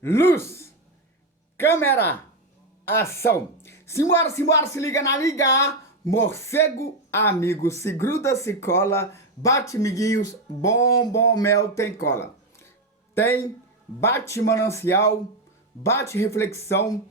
Luz, câmera, ação. Simbora, simbora, se liga na liga. Morcego, amigo, se gruda, se cola. Bate, miguinhos, bom mel tem cola. Tem, bate manancial, bate reflexão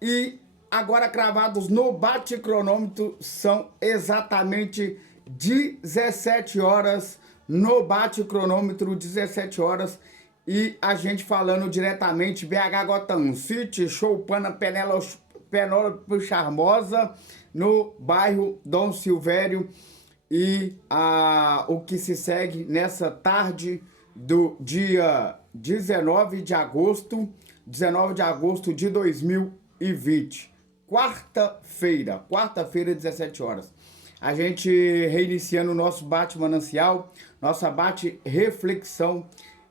e agora cravados no bate cronômetro são exatamente 17 horas no bate cronômetro, 17 horas e a gente falando diretamente BH Gotham City, Choupana, Penélope Charmosa, no bairro Dom Silvério e o que se segue nessa tarde do dia 19 de agosto de 2020, quarta-feira, 17 horas. A gente reiniciando o nosso bate manancial, nossa bate reflexão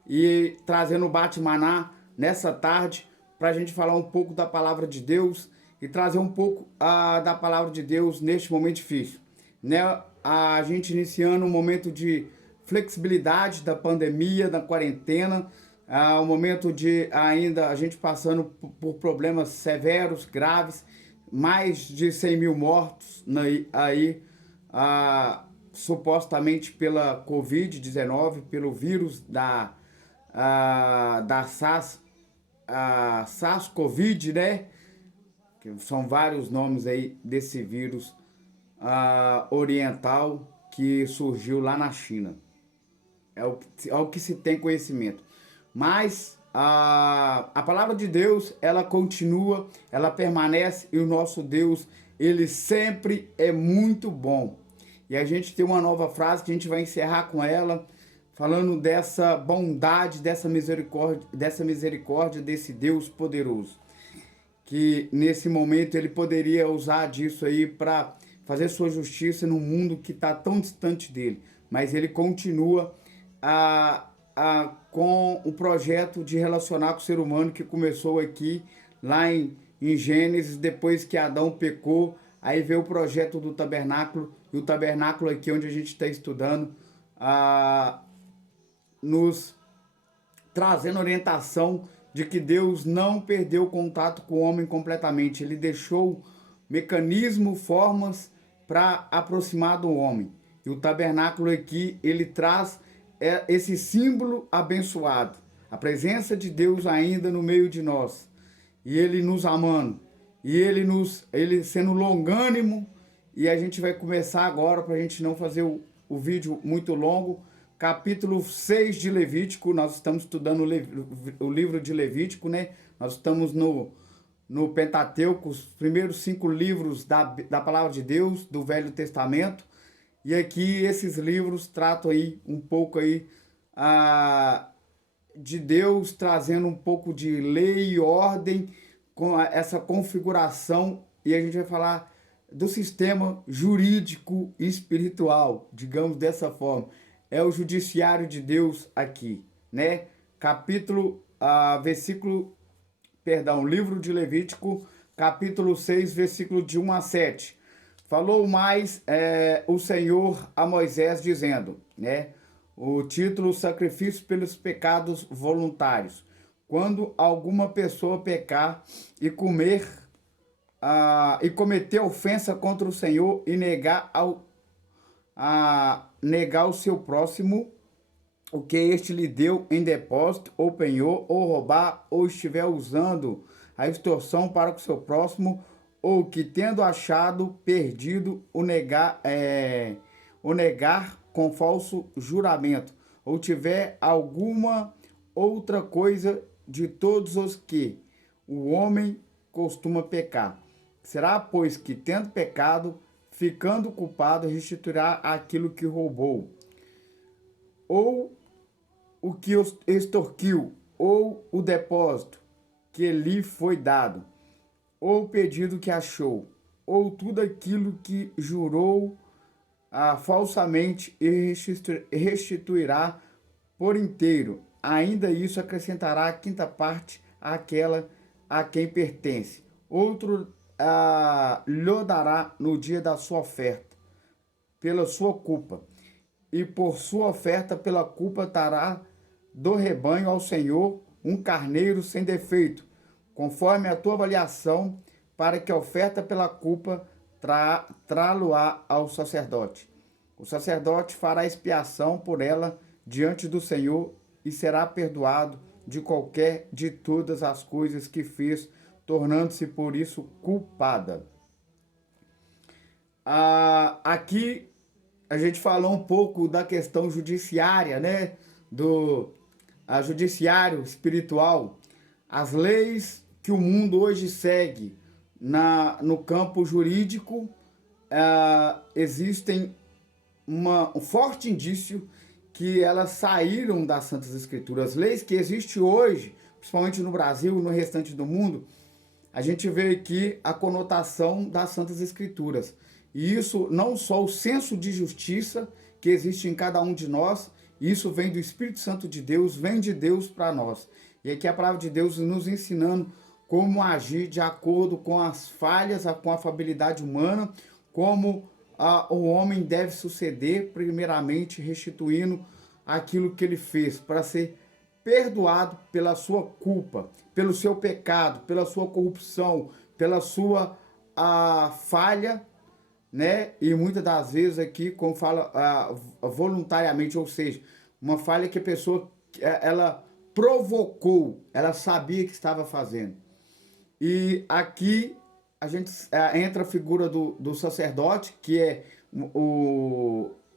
e trazendo o bate maná nessa tarde para a gente falar um pouco da palavra de Deus e trazer um pouco da palavra de Deus neste momento difícil, né? A gente iniciando um momento de flexibilidade da pandemia, da quarentena, um momento de ainda a gente passando por problemas severos, graves, mais de 100 mil mortos aí, supostamente pela Covid-19, pelo vírus da SARS-CoV, né? Que são vários nomes aí desse vírus oriental que surgiu lá na China. É o que se tem conhecimento. Mas a palavra de Deus, ela continua, ela permanece e o nosso Deus, ele sempre é muito bom. E a gente tem uma nova frase que a gente vai encerrar com ela, falando dessa bondade, dessa misericórdia desse Deus poderoso. Que nesse momento ele poderia usar disso aí para fazer sua justiça num mundo que está tão distante dele. Mas ele continua com o projeto de relacionar com o ser humano que começou aqui, lá em Gênesis, depois que Adão pecou. Aí veio o projeto do tabernáculo, e o tabernáculo aqui onde a gente está estudando, nos trazendo orientação de que Deus não perdeu o contato com o homem completamente. Ele deixou mecanismo, formas para aproximar do homem. E o tabernáculo aqui, ele traz esse símbolo abençoado. A presença de Deus ainda no meio de nós. E ele nos amando. E ele sendo longânimo. E a gente vai começar agora, para a gente não fazer o vídeo muito longo, capítulo 6 de Levítico. Nós estamos estudando o livro de Levítico, né? Nós estamos no Pentateuco, os primeiros 5 livros da palavra de Deus, do Velho Testamento. E aqui esses livros tratam aí um pouco aí de Deus, trazendo um pouco de lei e ordem, com essa configuração. E a gente vai falar do sistema jurídico e espiritual, digamos dessa forma. É o judiciário de Deus aqui, né? Livro de Levítico, capítulo 6, versículo de 1 a 7. Falou mais o Senhor a Moisés dizendo, né? O título, sacrifício pelos pecados voluntários. Quando alguma pessoa pecar e cometer ofensa contra o Senhor e negar o seu próximo o que este lhe deu em depósito, ou penhor, ou roubar, ou estiver usando a extorsão para o seu próximo, ou que tendo achado perdido o negar com falso juramento, ou tiver alguma outra coisa de todos os que o homem costuma pecar. Será, pois, que tendo pecado, ficando culpado, restituirá aquilo que roubou, ou o que extorquiu, ou o depósito que lhe foi dado, ou o pedido que achou, ou tudo aquilo que jurou falsamente, e restituirá por inteiro. Ainda isso acrescentará a quinta parte àquela a quem pertence. Outro lhe dará no dia da sua oferta, pela sua culpa, e por sua oferta pela culpa dará do rebanho ao Senhor um carneiro sem defeito, conforme a tua avaliação, para que a oferta pela culpa trá-lo-á ao sacerdote. O sacerdote fará expiação por ela diante do Senhor e será perdoado de qualquer de todas as coisas que fez, tornando-se por isso culpada. Aqui a gente falou um pouco da questão judiciária, né? Do judiciário espiritual, as leis que o mundo hoje segue no campo jurídico, existem um forte indício que elas saíram das Santas Escrituras. As leis que existem hoje, principalmente no Brasil e no restante do mundo, a gente vê aqui a conotação das Santas Escrituras. E isso não só o senso de justiça que existe em cada um de nós, isso vem do Espírito Santo de Deus, vem de Deus para nós. E aqui a palavra de Deus nos ensinando como agir de acordo com as falhas, com a falhabilidade humana, como o homem deve suceder, primeiramente restituindo aquilo que ele fez, para ser perdoado pela sua culpa, pelo seu pecado, pela sua corrupção, pela sua falha, né? E muitas das vezes aqui, como fala, voluntariamente, ou seja, uma falha que a pessoa ela provocou, ela sabia que estava fazendo. E aqui a gente entra a figura do sacerdote, que é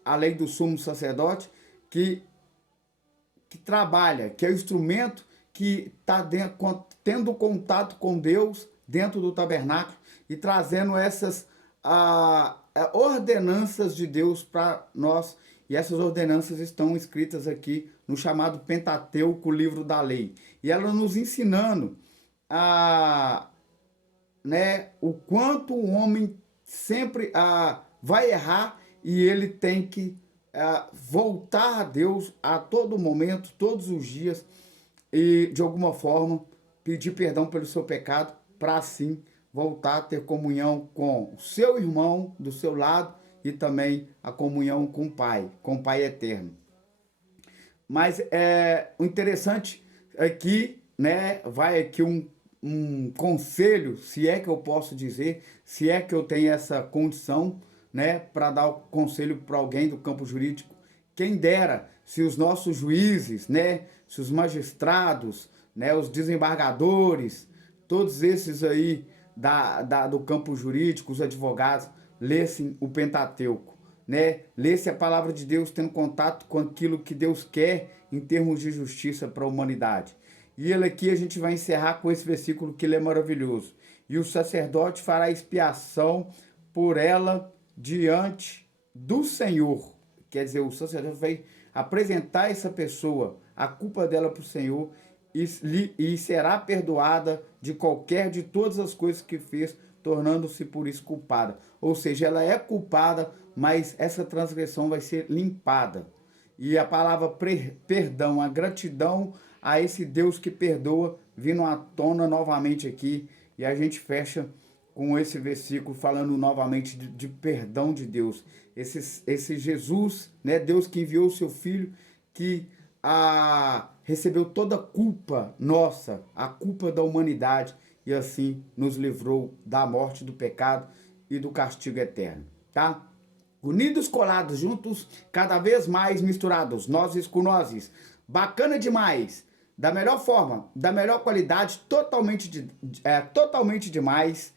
a lei do sumo sacerdote, que trabalha, que é o instrumento que está tendo contato com Deus dentro do tabernáculo e trazendo essas ordenanças de Deus para nós. E essas ordenanças estão escritas aqui no chamado Pentateuco, o livro da lei. E ela nos ensinando né, o quanto o homem sempre vai errar e ele tem que voltar a Deus a todo momento, todos os dias, e de alguma forma pedir perdão pelo seu pecado, para assim voltar a ter comunhão com o seu irmão do seu lado e também a comunhão com o Pai eterno. Mas o interessante aqui, né, vai aqui um conselho, se é que eu posso dizer, se é que eu tenho essa condição, né, para dar o conselho para alguém do campo jurídico. Quem dera se os nossos juízes, né, se os magistrados, né, os desembargadores, todos esses aí do campo jurídico, os advogados, lessem o Pentateuco, né, lessem a palavra de Deus, tendo contato com aquilo que Deus quer em termos de justiça para a humanidade. E ele aqui a gente vai encerrar com esse versículo que ele é maravilhoso. E o sacerdote fará expiação por ela diante do Senhor. Quer dizer, o sacerdote vai apresentar essa pessoa, a culpa dela para o Senhor, e será perdoada de todas as coisas que fez, tornando-se por isso culpada. Ou seja, ela é culpada, mas essa transgressão vai ser limpada. E a palavra perdão, a gratidão a esse Deus que perdoa, vindo à tona novamente aqui. E a gente fecha com esse versículo falando novamente de perdão de Deus. Esse Jesus, né, Deus que enviou o seu Filho, que recebeu toda a culpa nossa, a culpa da humanidade, e assim nos livrou da morte, do pecado e do castigo eterno, tá? Unidos, colados, juntos, cada vez mais misturados, nozes com nozes. Bacana demais, da melhor forma, da melhor qualidade, totalmente demais,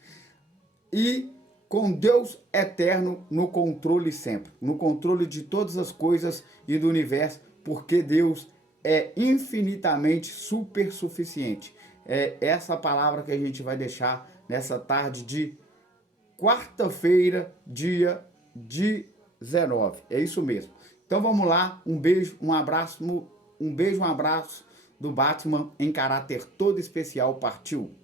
e com Deus eterno no controle sempre, no controle de todas as coisas e do universo, porque Deus é infinitamente super suficiente. É essa palavra que a gente vai deixar nessa tarde de quarta-feira, dia 19. É isso mesmo. Então vamos lá, um beijo, um abraço do Batman em caráter todo especial, partiu!